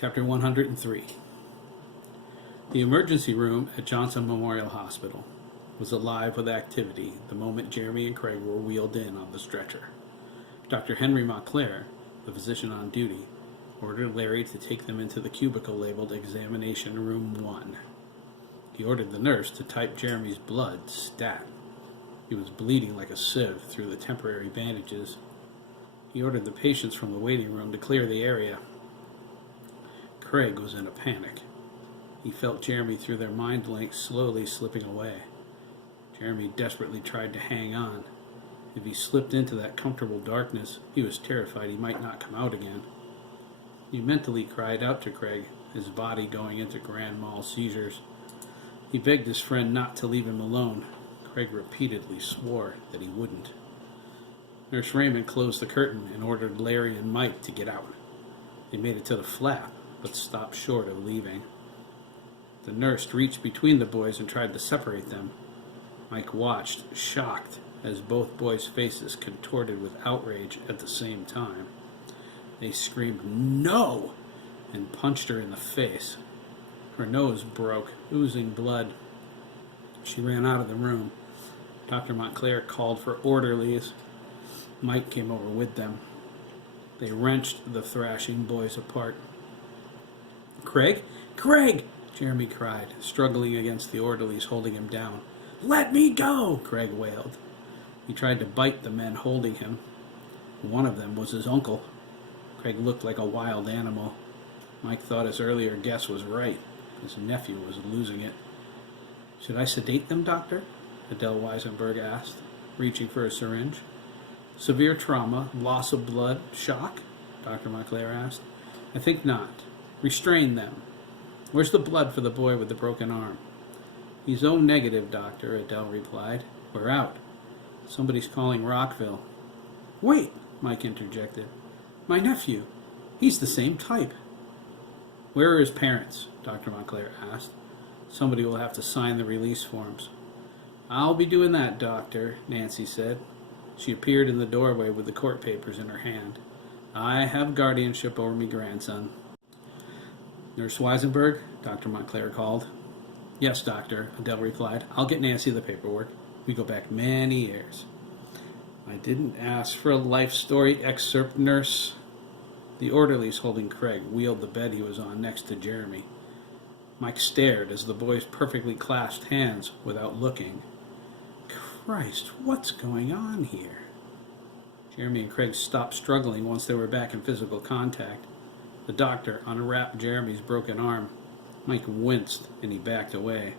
Chapter 103. The emergency room at Johnson Memorial Hospital was alive with activity the moment Jeremy and Craig were wheeled in on the stretcher. Dr. Henry Montclair, the physician on duty, ordered Larry to take them into the cubicle labeled Examination Room 1. He ordered the nurse to type Jeremy's blood stat. He was bleeding like a sieve through the temporary bandages. He ordered the patients from the waiting room to clear the area. Craig was in a panic. He felt Jeremy through their mind links slowly slipping away. Jeremy desperately tried to hang on. If he slipped into that comfortable darkness, he was terrified he might not come out again. He mentally cried out to Craig, his body going into grand mal seizures. He begged his friend not to leave him alone. Craig repeatedly swore that he wouldn't. Nurse Raymond closed the curtain and ordered Larry and Mike to get out. They made it to the flap, but stopped short of leaving. The nurse reached between the boys and tried to separate them. Mike watched, shocked, as both boys' faces contorted with outrage at the same time. They screamed, "No!" and punched her in the face. Her nose broke, oozing blood. She ran out of the room. Dr. Montclair called for orderlies. Mike came over with them. They wrenched the thrashing boys apart. "Craig! Craig!" Jeremy cried, struggling against the orderlies holding him down. "Let me go!" Craig wailed. He tried to bite the men holding him. One of them was his uncle. Craig looked like a wild animal. Mike thought his earlier guess was right. His nephew was losing it. "Should I sedate them, doctor?" Adele Weisenberg asked, reaching for a syringe. "Severe trauma, loss of blood, shock?" Dr. Montclair asked. "I think not. Restrain them. Where's the blood for the boy with the broken arm?" "He's O negative, doctor," Adele replied. "We're out. Somebody's calling Rockville." "Wait," Mike interjected. "My nephew. He's the same type." "Where are his parents?" Dr. Montclair asked. "Somebody will have to sign the release forms." "I'll be doing that, doctor," Nancy said. She appeared in the doorway with the court papers in her hand. "I have guardianship over me grandson." "Nurse Weisenberg?" Dr. Montclair called. "Yes, doctor," Adele replied. "I'll get Nancy the paperwork. We go back many years." "I didn't ask for a life story excerpt, nurse." The orderlies holding Craig wheeled the bed he was on next to Jeremy. Mike stared as the boys perfectly clasped hands without looking. Christ, what's going on here? Jeremy and Craig stopped struggling once they were back in physical contact. The doctor unwrapped Jeremy's broken arm. Mike winced and he backed away.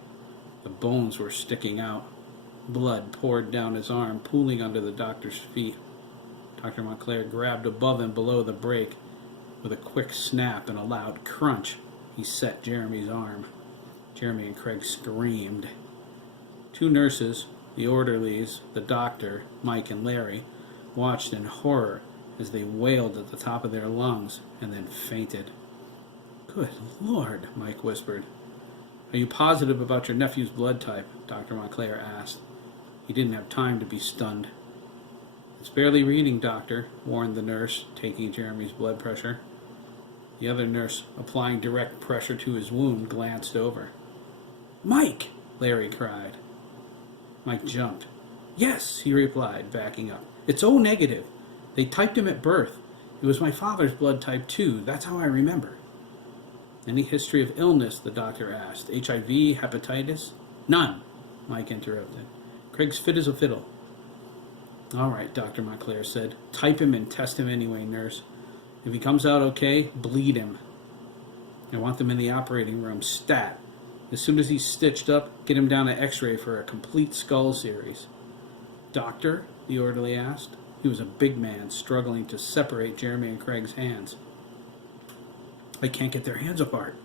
The bones were sticking out. Blood poured down his arm, pooling under the doctor's feet. Dr. Montclair grabbed above and below the break. With a quick snap and a loud crunch, he set Jeremy's arm. Jeremy and Craig screamed. Two nurses, the orderlies, the doctor, Mike and Larry, watched in horror as they wailed at the top of their lungs and then fainted. "Good Lord," Mike whispered. "Are you positive about your nephew's blood type?" Dr. Montclair asked. He didn't have time to be stunned. "It's barely reading, doctor," warned the nurse, taking Jeremy's blood pressure. The other nurse, applying direct pressure to his wound, glanced over. "Mike!" Larry cried. Mike jumped. "Yes," he replied, backing up. "It's O negative. They typed him at birth. It was my father's blood type too. That's how I remember." "Any history of illness?" the doctor asked. "HIV, hepatitis?" "None," Mike interrupted. "Craig's fit as a fiddle." "All right," Dr. Montclair said. "Type him and test him anyway, nurse. If he comes out okay, bleed him. I want them in the operating room, stat. As soon as he's stitched up, get him down to X-ray for a complete skull series." "Doctor?" the orderly asked. He was a big man, struggling to separate Jeremy and Craig's hands. "I can't get their hands apart."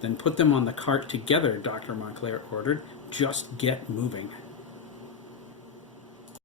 "Then put them on the cart together," Dr. Montclair ordered. "Just get moving."